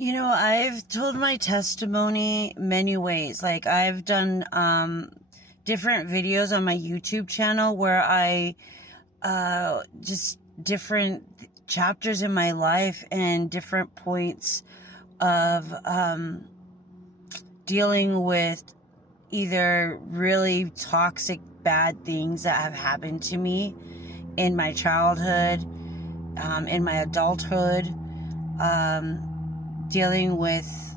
I've told my testimony many ways. Like, I've done different videos on my YouTube channel where I just different chapters in my life and different points of dealing with either really toxic, bad things that have happened to me in my childhood, in my adulthood, dealing with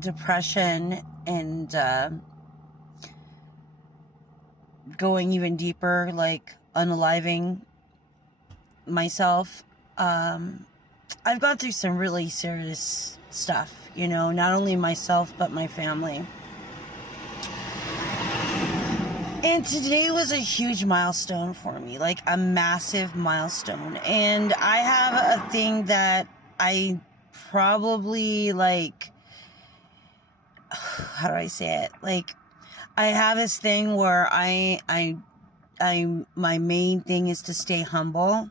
depression and going even deeper, like unaliving myself. I've gone through some really serious stuff, not only myself, but my family. And today was a huge milestone for me, like a massive milestone. And I have a thing that I probably how do I say it? Like, I have this thing where my main thing is to stay humble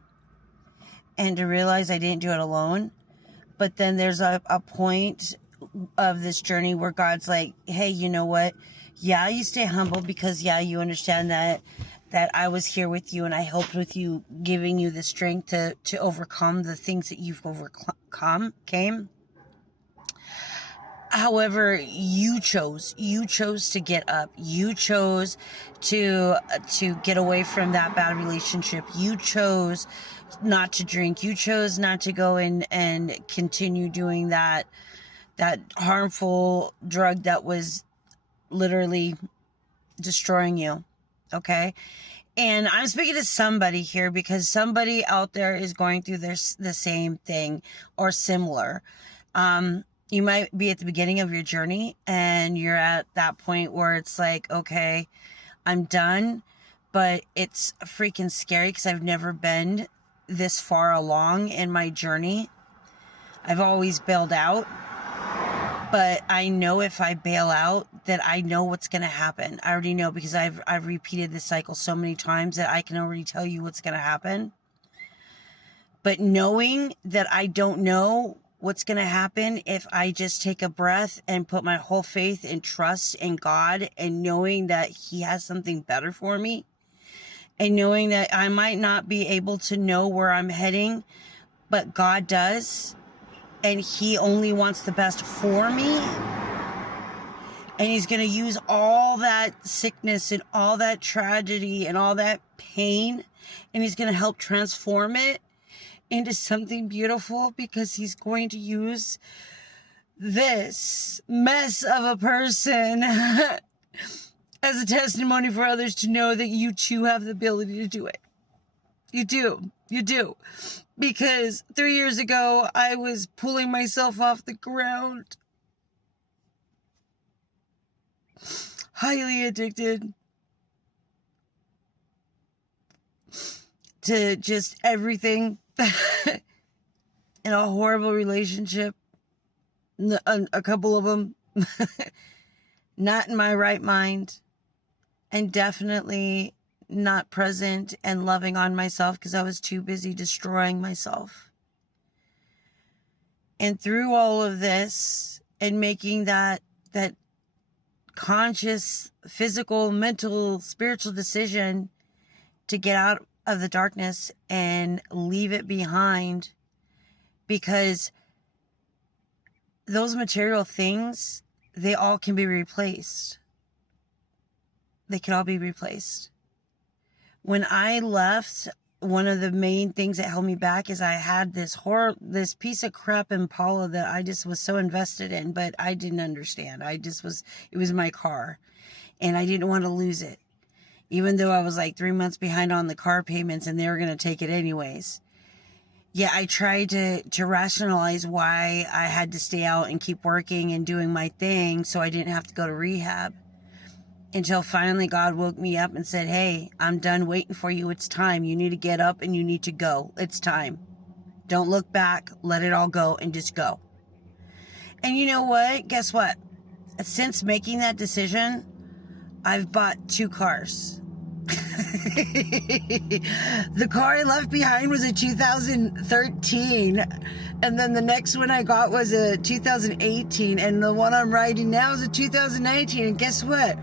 and to realize I didn't do it alone. But then there's a point of this journey where God's like, hey, you know what? Yeah, you stay humble because, yeah, you understand that I was here with you and I helped with you, giving you the strength to overcome the things that you've came. However, you chose to get up. You chose to get away from that bad relationship. You chose not to drink. You chose not to go in and continue doing that harmful drug that was literally destroying you. Okay? And I'm speaking to somebody here because somebody out there is going through the same thing or similar. You might be at the beginning of your journey and you're at that point where it's like, okay, I'm done, but it's freaking scary because I've never been this far along in my journey. I've always bailed out, but I know if I bail out that I know what's going to happen. I already know because I've repeated this cycle so many times that I can already tell you what's going to happen. But knowing that I don't know what's going to happen if I just take a breath and put my whole faith and trust in God, and knowing that He has something better for me, and knowing that I might not be able to know where I'm heading, but God does, and He only wants the best for me, and He's going to use all that sickness and all that tragedy and all that pain, and He's going to help transform it into something beautiful, because He's going to use this mess of a person as a testimony for others to know that you too have the ability to do it. You do. Because 3 years ago, I was pulling myself off the ground, highly addicted to just everything. In a horrible relationship, a couple of them, not in my right mind, and definitely not present and loving on myself because I was too busy destroying myself. And through all of this and making that conscious, physical, mental, spiritual decision to get out of the darkness and leave it behind, because those material things, they all can be replaced. They can all be replaced. When I left, one of the main things that held me back is I had this piece of crap Impala that I just was so invested in, but I didn't understand. It was my car, and I didn't want to lose it. Even though I was like 3 months behind on the car payments and they were going to take it anyways. Yeah, I tried to rationalize why I had to stay out and keep working and doing my thing so I didn't have to go to rehab. Until finally God woke me up and said, hey, I'm done waiting for you. It's time. You need to get up and you need to go. It's time. Don't look back. Let it all go and just go. And you know what? Guess what? Since making that decision, I've bought 2 cars. The car I left behind was a 2013, and then the next one I got was a 2018, and the one I'm riding now is a 2019. And guess what?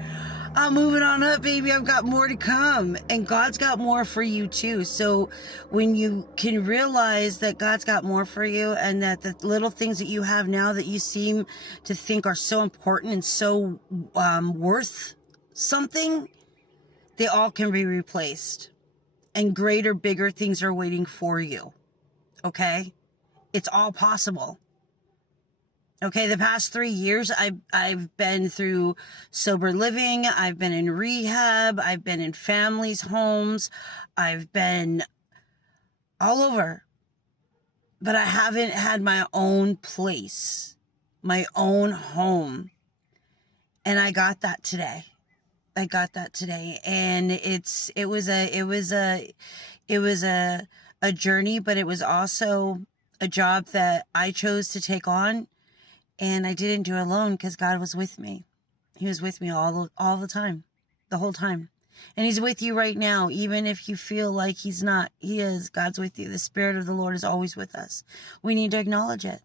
I'm moving on up, baby. I've got more to come, and God's got more for you too. So when you can realize that God's got more for you, and that the little things that you have now that you seem to think are so important and so worth something, they all can be replaced, and greater, bigger things are waiting for you. Okay? It's all possible. Okay, the past 3 years, I've been through sober living. I've been in rehab. I've been in families' homes. I've been all over. But I haven't had my own place, my own home. And I got that today. And it was a journey, but it was also a job that I chose to take on. And I didn't do it alone because God was with me. He was with me all the time, the whole time. And he's with you right now, even if you feel like he's not. He is. God's with you. The Spirit of the Lord is always with us. We need to acknowledge it.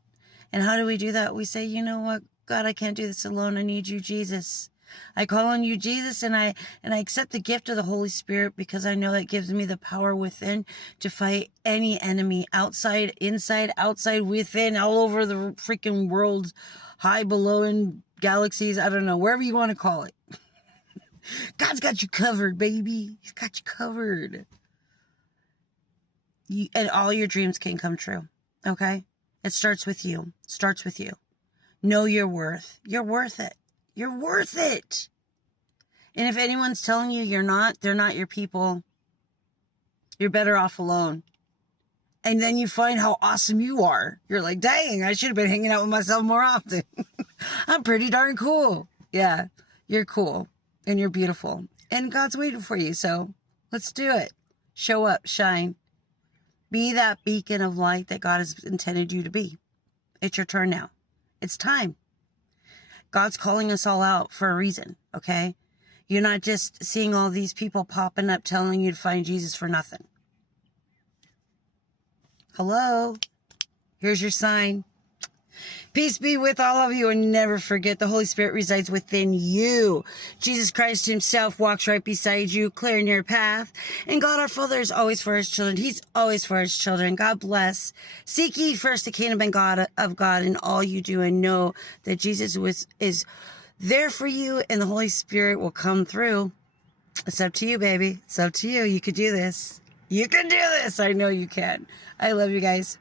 And how do we do that? We say, you know what? God, I can't do this alone. I need you, Jesus. I call on you, Jesus, and I accept the gift of the Holy Spirit, because I know it gives me the power within to fight any enemy, outside, inside, outside, within, all over the freaking world, high, below, in galaxies. I don't know, wherever you want to call it. God's got you covered, baby. He's got you covered. And all your dreams can come true. Okay? It starts with you. Starts with you. Know your worth. You're worth it. You're worth it. And if anyone's telling you you're not, they're not your people. You're better off alone. And then you find how awesome you are. You're like, dang, I should have been hanging out with myself more often. I'm pretty darn cool. Yeah, you're cool. And you're beautiful. And God's waiting for you. So let's do it. Show up, shine. Be that beacon of light that God has intended you to be. It's your turn now. It's time. God's calling us all out for a reason, okay? You're not just seeing all these people popping up telling you to find Jesus for nothing. Hello? Here's your sign. Peace be with all of you, and never forget the Holy Spirit resides within you. Jesus Christ himself walks right beside you, clearing your path. And God our Father is always for his children. He's always for his children. God bless. Seek ye first the kingdom and God of God in all you do, and know that Jesus is there for you, and the Holy Spirit will come through. It's up to you, baby. It's up to you. You could do this. You can do this. I know you can. I love you guys.